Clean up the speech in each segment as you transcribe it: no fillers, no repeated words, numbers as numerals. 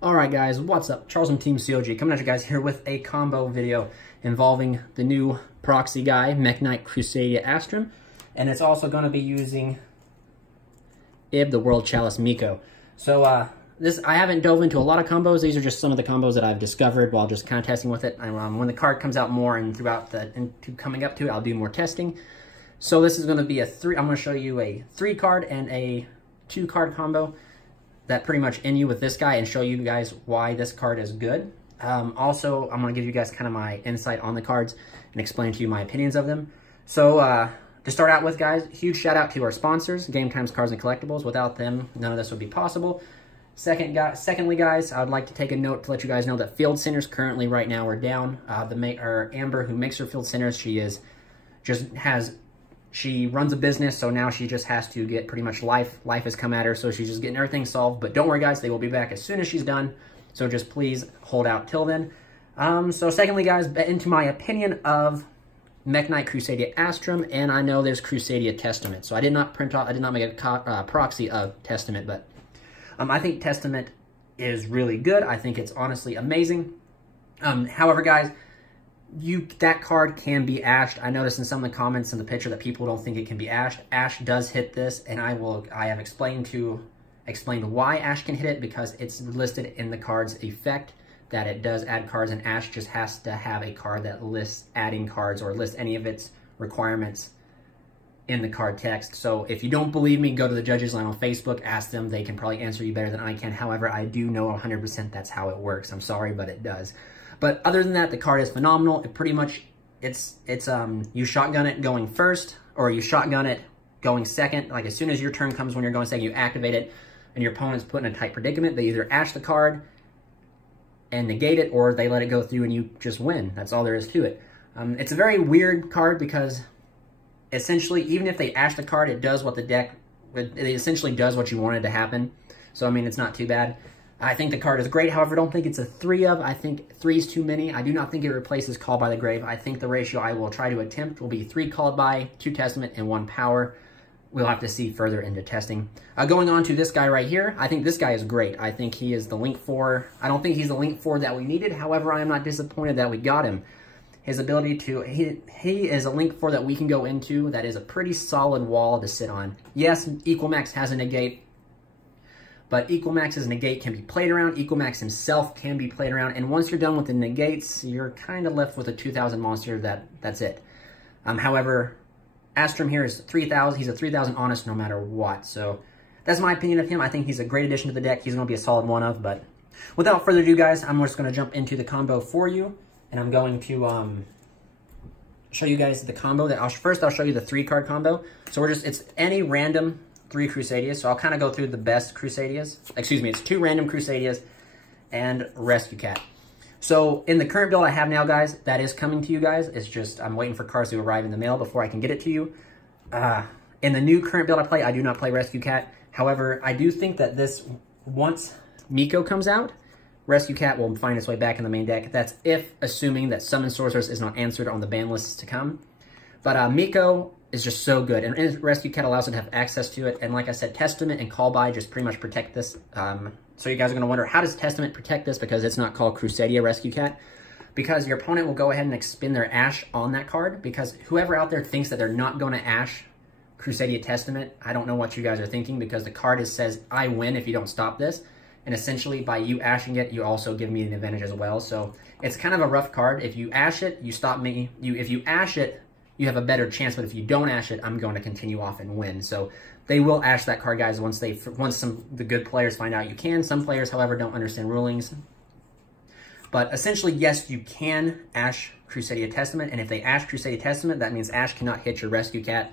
Alright guys, what's up? Charles from Team COG coming at you guys here with a combo video involving the new proxy guy, Mekk-Knight Crusadia Astram, and it's also going to be using Ib, the World Chalice Miko. So I haven't dove into a lot of combos. These are just some of the combos that I've discovered while just kind of testing with it. When the card comes out more and throughout coming up to it, I'll do more testing. So this is going to be I'm going to show you a 3-card and a 2-card combo that pretty much end you with this guy and show you guys why this card is good. Also, I'm going to give you guys kind of my insight on the cards and explain to you my opinions of them. So to start out with, guys, huge shout out to our sponsors, Game Times Cards and Collectibles. Without them, none of this would be possible. Secondly, guys, I would like to take a note to let you guys know that field centers currently right now are down. Amber, who makes her field centers, she runs a business, so now she just has to get pretty much life has come at her, so she's just getting everything solved. But don't worry, guys, they will be back as soon as she's done, so just please hold out till then. So secondly, guys, into my opinion of Mekk-Knight Crusadia Astram, and I know there's Crusadia Testament, so I did not make a proxy of Testament, but I think Testament is really good. I think it's honestly amazing. However, guys, that card can be ashed. I noticed in some of the comments in the picture that people don't think it can be ashed. Ash does hit this, and I have explained why Ash can hit it, because it's listed in the card's effect that it does add cards, and Ash just has to have a card that lists adding cards or lists any of its requirements in the card text. So if you don't believe me, go to the judges line on Facebook, ask them. They can probably answer you better than I can. However, I do know 100% that's how it works. I'm sorry, but it does. But other than that, the card is phenomenal. It pretty much, you shotgun it going first, or you shotgun it going second. Like as soon as your turn comes when you're going second, you activate it, and your opponent's put in a tight predicament. They either ash the card and negate it, or they let it go through and you just win. That's all there is to it. It's a very weird card because essentially, even if they ash the card, it does what it essentially does what you wanted to happen. So, I mean, it's not too bad. I think the card is great. However, I don't think it's a 3 of. I think 3 is too many. I do not think it replaces Call by the Grave. I think the ratio I will try to attempt will be 3 Called by, 2 Testament, and 1 Power. We'll have to see further into testing. Going on to this guy right here, I think this guy is great. I think he is the Link 4. I don't think he's the Link 4 that we needed. However, I am not disappointed that we got him. His ability to, he is a Link 4 that we can go into that is a pretty solid wall to sit on. Yes, Equal Max has a negate, but Equal Max's negate can be played around. Equal Max himself can be played around. And once you're done with the negates, you're kind of left with a 2,000 monster. That's it. However, Astram here is 3,000. He's a 3,000 honest no matter what. So that's my opinion of him. I think he's a great addition to the deck. He's going to be a solid 1 of. But without further ado, guys, I'm just going to jump into the combo for you. And I'm going to show you guys the combo. First, I'll show you the 3-card combo. So it's any random 3 Crusadias. So I'll kind of go through the best Crusadias. Excuse me, it's 2 random Crusadias and Rescue Cat. So in the current build I have now, guys, that is coming to you guys. It's just I'm waiting for cards to arrive in the mail before I can get it to you. In the new current build I play, I do not play Rescue Cat. However, I do think that once Miko comes out, Rescue Cat will find its way back in the main deck. That's assuming that Summon Sorceress is not answered on the ban lists to come. But Miko is just so good, and Rescue Cat allows it to have access to it. And like I said, Testament and Call By just pretty much protect this. So you guys are going to wonder, how does Testament protect this? Because it's not called Crusadia Rescue Cat. Because your opponent will go ahead and expend their Ash on that card. Because whoever out there thinks that they're not going to Ash Crusadia Testament, I don't know what you guys are thinking, because the card says, I win if you don't stop this. And essentially, by you ashing it, you also give me an advantage as well. So it's kind of a rough card. If you ash it, you stop me. If you ash it, you have a better chance. But if you don't ash it, I'm going to continue off and win. So they will ash that card, guys, once the good players find out you can. Some players, however, don't understand rulings. But essentially, yes, you can ash Crusadia Testament. And if they ash Crusadia Testament, that means Ash cannot hit your Rescue Cat.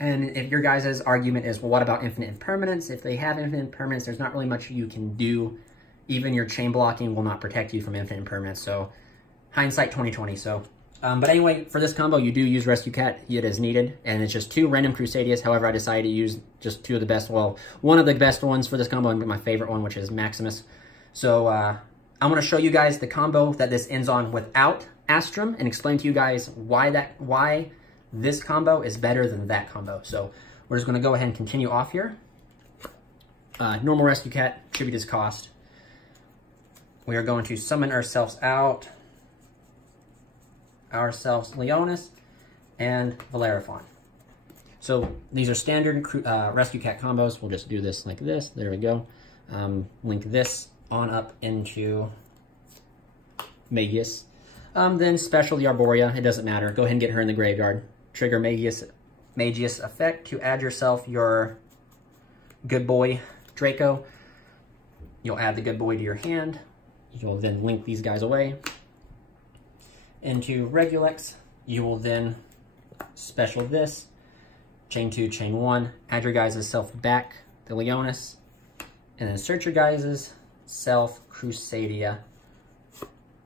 And if your guys' argument is, well, what about infinite impermanence? If they have infinite impermanence, there's not really much you can do. Even your chain blocking will not protect you from infinite impermanence. So, hindsight 2020. So, but anyway, for this combo, you do use Rescue Cat. It is needed. And it's just 2 random Crusadias. However, I decided to use just 2 of the best, well, one of the best ones for this combo, and my favorite one, which is Maximus. So, I'm going to show you guys the combo that this ends on without Astram, and explain to you guys why this combo is better than that combo. So we're just going to go ahead and continue off here. Normal Rescue Cat, tribute his cost. We are going to summon ourselves out, Leonis, and Valeraphon. So these are standard Rescue Cat combos. We'll just do this like this. There we go. Link this on up into Magius. Then special the Arborea. It doesn't matter. Go ahead and get her in the graveyard. Trigger Magius effect to add yourself your good boy Draco. You'll add the good boy to your hand. You'll then link these guys away into Regulex. You will then special this, chain 2, chain 1, add your guys' self back, the Leonis, and then search your guys' self, Crusadia,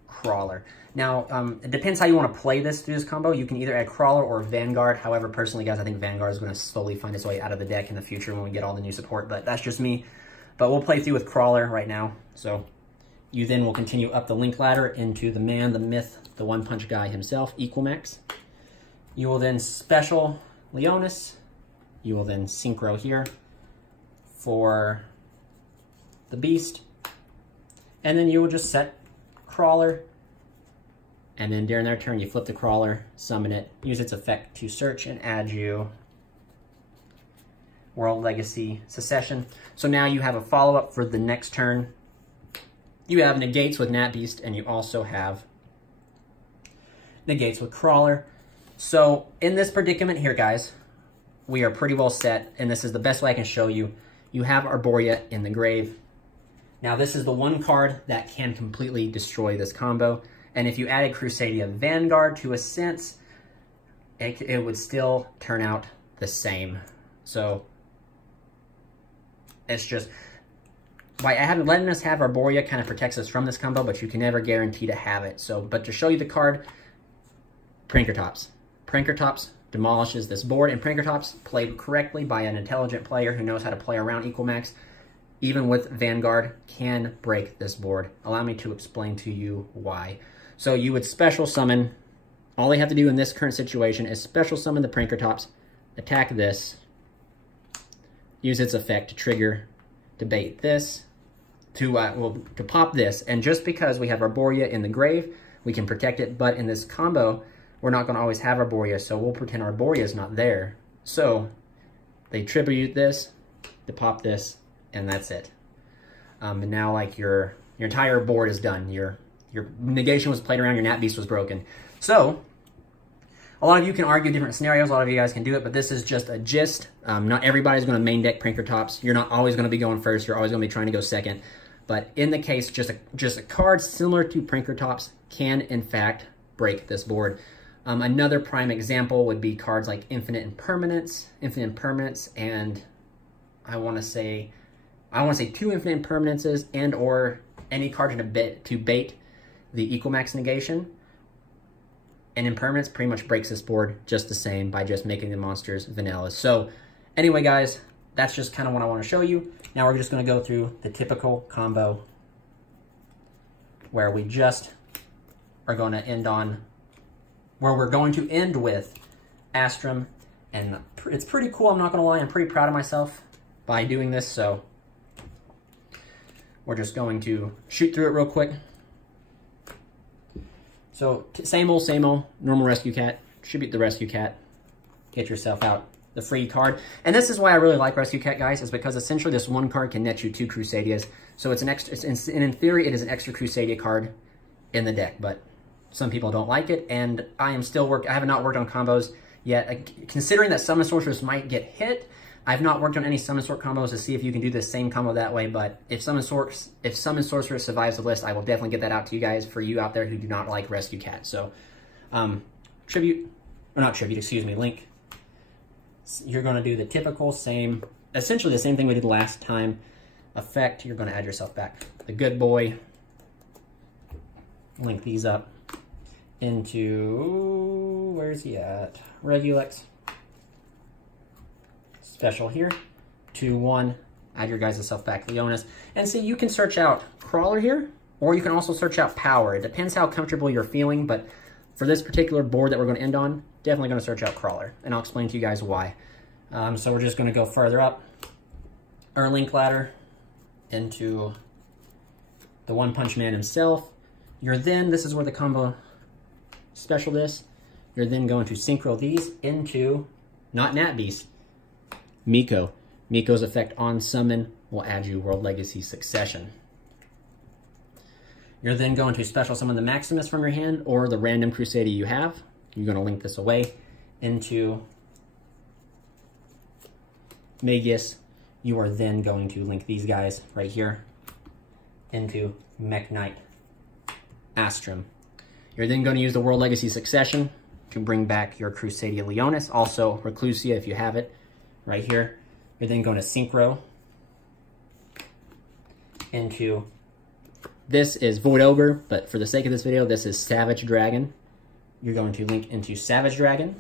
Crawler. Now, it depends how you want to play this through this combo. You can either add Crawler or Vanguard. However, personally, guys, I think Vanguard is going to slowly find its way out of the deck in the future when we get all the new support, but that's just me. But we'll play through with Crawler right now. So you then will continue up the link ladder into the man, the myth, the one-punch guy himself, Equalmax. You will then special Leonis. You will then synchro here for the beast. And then you will just set Crawler. And then during their turn, you flip the Crawler, summon it, use its effect to search, and add you World Legacy Secession. So now you have a follow-up for the next turn. You have Negates with Nat Beast, and you also have Negates with Crawler. So in this predicament here, guys, we are pretty well set, and this is the best way I can show you. You have Arborea in the grave. Now this is the one card that can completely destroy this combo. And if you added Crusadia Vanguard to a sense, it would still turn out the same. So it's just, by letting us have Arborea kind of protects us from this combo, but you can never guarantee to have it. So, but to show you the card, Prinkertops. Prinkertops demolishes this board, and Prinkertops, played correctly by an intelligent player who knows how to play around Equalmax, even with Vanguard, can break this board. Allow me to explain to you why. So you would special summon, all they have to do in this current situation is special summon the Prinkertops, attack this, use its effect to trigger, to bait this, to pop this. And just because we have Arborea in the grave, we can protect it, but in this combo, we're not going to always have Arborea, so we'll pretend Arborea is not there. So they tribute this, to pop this, and that's it. And now, like, your entire board is done. Your negation was played around, your Nat Beast was broken. So, a lot of you can argue different scenarios, a lot of you guys can do it, but this is just a gist. Not everybody's going to main deck Prinkertops. You're not always going to be going first, you're always going to be trying to go second. But in the case, just a card similar to Prinkertops can, in fact, break this board. Another prime example would be cards like Infinite Impermanence, and I want to say 2 Infinite Impermanences, and or any card to bait the Equalmax negation. And Impermanence pretty much breaks this board just the same by just making the monsters vanilla. So anyway, guys, that's just kind of what I want to show you. Now we're just going to go through the typical combo where we just are going to end on, where we're going to end with Astram. And it's pretty cool, I'm not going to lie, I'm pretty proud of myself by doing this. So we're just going to shoot through it real quick. So, same old, normal Rescue Cat. Tribute the Rescue Cat. Get yourself out the free card. And this is why I really like Rescue Cat, guys, is because essentially this one card can net you 2 Crusadias. So it's an extra, in theory, it is an extra Crusadia card in the deck, but some people don't like it, and I have not worked on combos yet. Considering that Summon Sorceress might get hit, I've not worked on any Summon Sort combos to see if you can do the same combo that way, but if Summon Sorceress survives the list, I will definitely get that out to you guys, for you out there who do not like Rescue Cat. So, Link. You're going to do the typical essentially the same thing we did last time. Effect, you're going to add yourself back. The good boy. Link these up into, where's he at? Regulex. Special here, 2/1, add your guys' self back, Leonis. And see, you can search out Crawler here, or you can also search out Power. It depends how comfortable you're feeling, but for this particular board that we're going to end on, definitely going to search out Crawler, and I'll explain to you guys why. So we're just going to go further up our link ladder into the One Punch Man himself. You're then, this is where the combo special is, you're then going to synchro these into, not Nat Beast, Miko. Miko's effect on summon will add you World Legacy Succession. You're then going to special summon the Maximus from your hand or the random Crusadia you have. You're going to link this away into Magius. You are then going to link these guys right here into Mekk-Knight, Astram. You're then going to use the World Legacy Succession to bring back your Crusadia Leonis, also Reclusia if you have it, right here. You're then going to synchro into, this is Void Ogre, but for the sake of this video, this is Savage Dragon. You're going to link into Savage Dragon.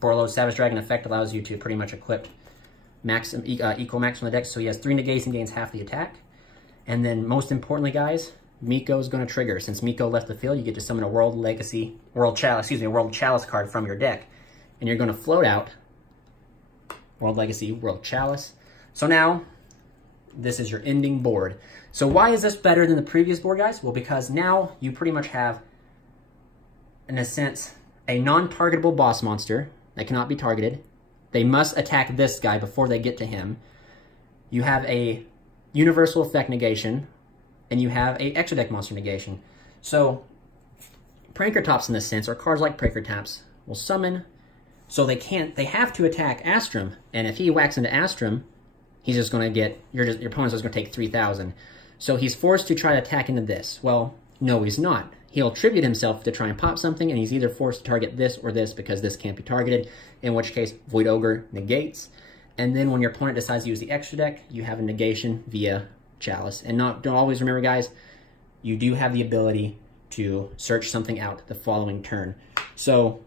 Borlow's Savage Dragon effect allows you to pretty much equip equal max on the deck, so he has 3 negates and gains half the attack. And then most importantly, guys, Miko's going to trigger. Since Miko left the field, you get to summon a World Chalice card from your deck. And you're going to float out World Legacy, World Chalice. So now, this is your ending board. So why is this better than the previous board, guys? Well, because now you pretty much have, in a sense, a non-targetable boss monster that cannot be targeted. They must attack this guy before they get to him. You have a universal effect negation, and you have a extra deck monster negation. So, Prankertops in this sense, or cards like Prankertops, will summon, so they have to attack Astram, and if he whacks into Astram, he's just going to get, your opponent's just going to take 3,000. So he's forced to try to attack into this. Well, no, he's not. He'll tribute himself to try and pop something, and he's either forced to target this or this because this can't be targeted, in which case Void Ogre negates. And then when your opponent decides to use the extra deck, you have a negation via Chalice. And don't always remember, guys, you do have the ability to search something out the following turn. So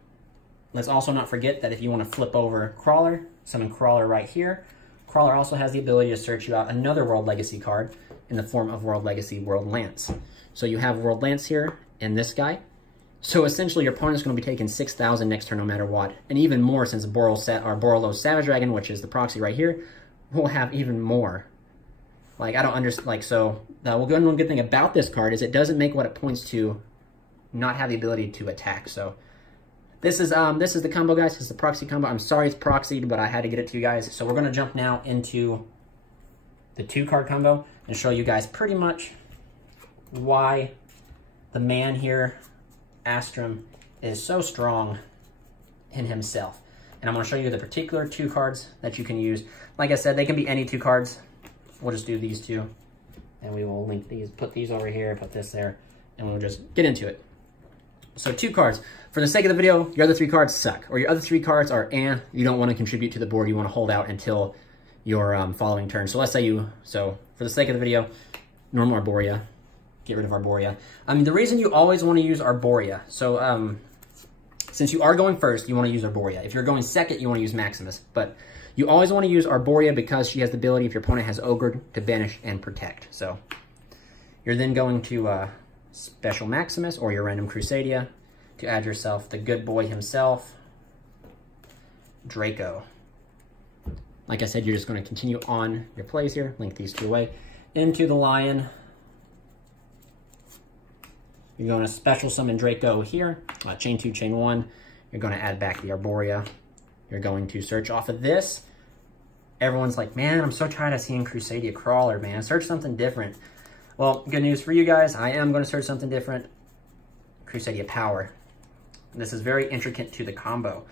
let's also not forget that if you want to flip over Crawler, summon Crawler right here. Crawler also has the ability to search you out another World Legacy card in the form of World Legacy World Lance. So you have World Lance here and this guy. So essentially your opponent's going to be taking 6,000 next turn no matter what. And even more since Borlow's Savage Dragon, which is the proxy right here, will have even more. Like, I don't understand, like, so, one good thing about this card is it doesn't make what it points to not have the ability to attack. So this is the combo, guys. This is the proxy combo. I'm sorry it's proxied, but I had to get it to you guys. So we're going to jump now into the 2-card combo and show you guys pretty much why the man here, Astram, is so strong in himself. And I'm going to show you the particular 2 cards that you can use. Like I said, they can be any 2 cards. We'll just do these 2. And we will link these, put these over here, put this there, and we'll just get into it. So 2 cards. For the sake of the video, your other 3 cards suck. Or your other 3 cards are, you don't want to contribute to the board. You want to hold out until your following turn. So let's say so for the sake of the video, normal Arborea. Get rid of Arborea. The reason you always want to use Arborea, so since you are going first, you want to use Arborea. If you're going second, you want to use Maximus. But you always want to use Arborea because she has the ability, if your opponent has Ogre, to banish and protect. So you're then going to special Maximus or your random Crusadia to add yourself the good boy himself, Draco. Like I said, you're just going to continue on your plays here. Link these 2 away. Into the Lion. You're going to special summon Draco here. Chain 2, chain 1. You're going to add back the Arborea. You're going to search off of this. Everyone's like, man, I'm so tired of seeing Crusadia Crawler, man. Search something different. Well, good news for you guys. I am going to search something different. Crusadia Power. This is very intricate to the combo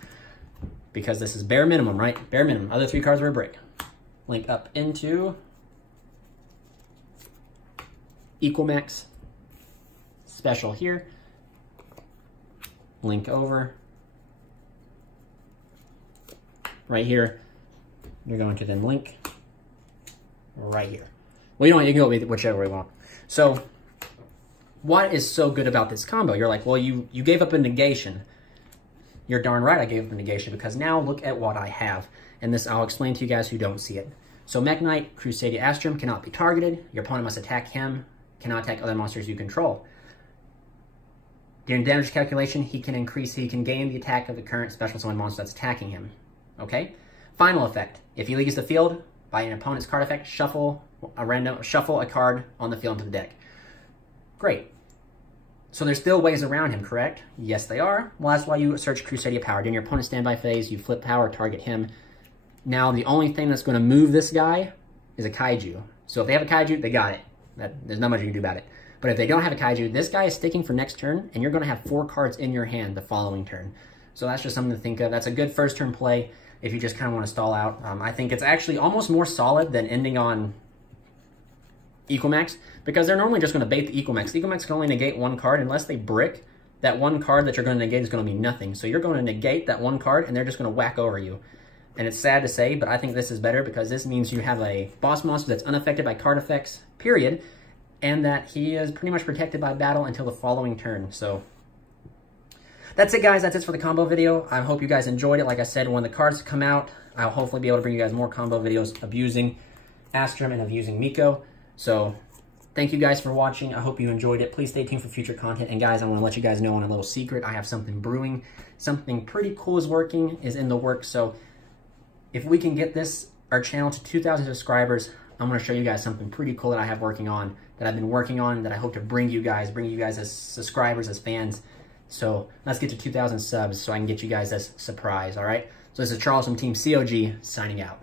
because this is bare minimum, right? Bare minimum. Other 3 cards were a break. Link up into Equal Max. Special here. Link over. Right here. You're going to then link right here. Well, you can go with whichever way you want. So what is so good about this combo? You're like, well, you gave up a negation. You're darn right I gave up a negation because now look at what I have. And this I'll explain to you guys who don't see it. So Mekk-Knight, Crusadia Astram cannot be targeted. Your opponent must attack him, cannot attack other monsters you control. During damage calculation, he can gain the attack of the current special summon monster that's attacking him. Okay? Final effect. If he leaves the field by an opponent's card effect, shuffle a card on the field into the deck. Great. So there's still ways around him, correct? Yes, they are. Well, that's why you search Crusadia power. During your opponent's standby phase, you flip power, target him. Now, the only thing that's going to move this guy is a kaiju. So if they have a kaiju, they got it. There's not much you can do about it. But if they don't have a kaiju, this guy is sticking for next turn, and you're going to have 4 cards in your hand the following turn. So that's just something to think of. That's a good first turn play if you just kind of want to stall out. I think it's actually almost more solid than ending on Equal-Max, because they're normally just going to bait the Equal-Max. The Equal-Max can only negate 1 card. Unless they brick, that 1 card that you're going to negate is going to mean nothing. So you're going to negate that 1 card, and they're just going to whack over you. And it's sad to say, but I think this is better because this means you have a boss monster that's unaffected by card effects, period, and that he is pretty much protected by battle until the following turn. So that's it, guys. That's it for the combo video. I hope you guys enjoyed it. Like I said, when the cards come out, I'll hopefully be able to bring you guys more combo videos of using Astram and of using Miko. So thank you guys for watching. I hope you enjoyed it. Please stay tuned for future content. And guys, I want to let you guys know on a little secret. I have something brewing. Something pretty cool is in the works. So if we can get our channel to 2,000 subscribers, I'm going to show you guys something pretty cool that I have working on, that I've been working on, that I hope to bring you guys as subscribers, as fans. So let's get to 2,000 subs so I can get you guys as surprise, all right? So this is Charles from Team COG signing out.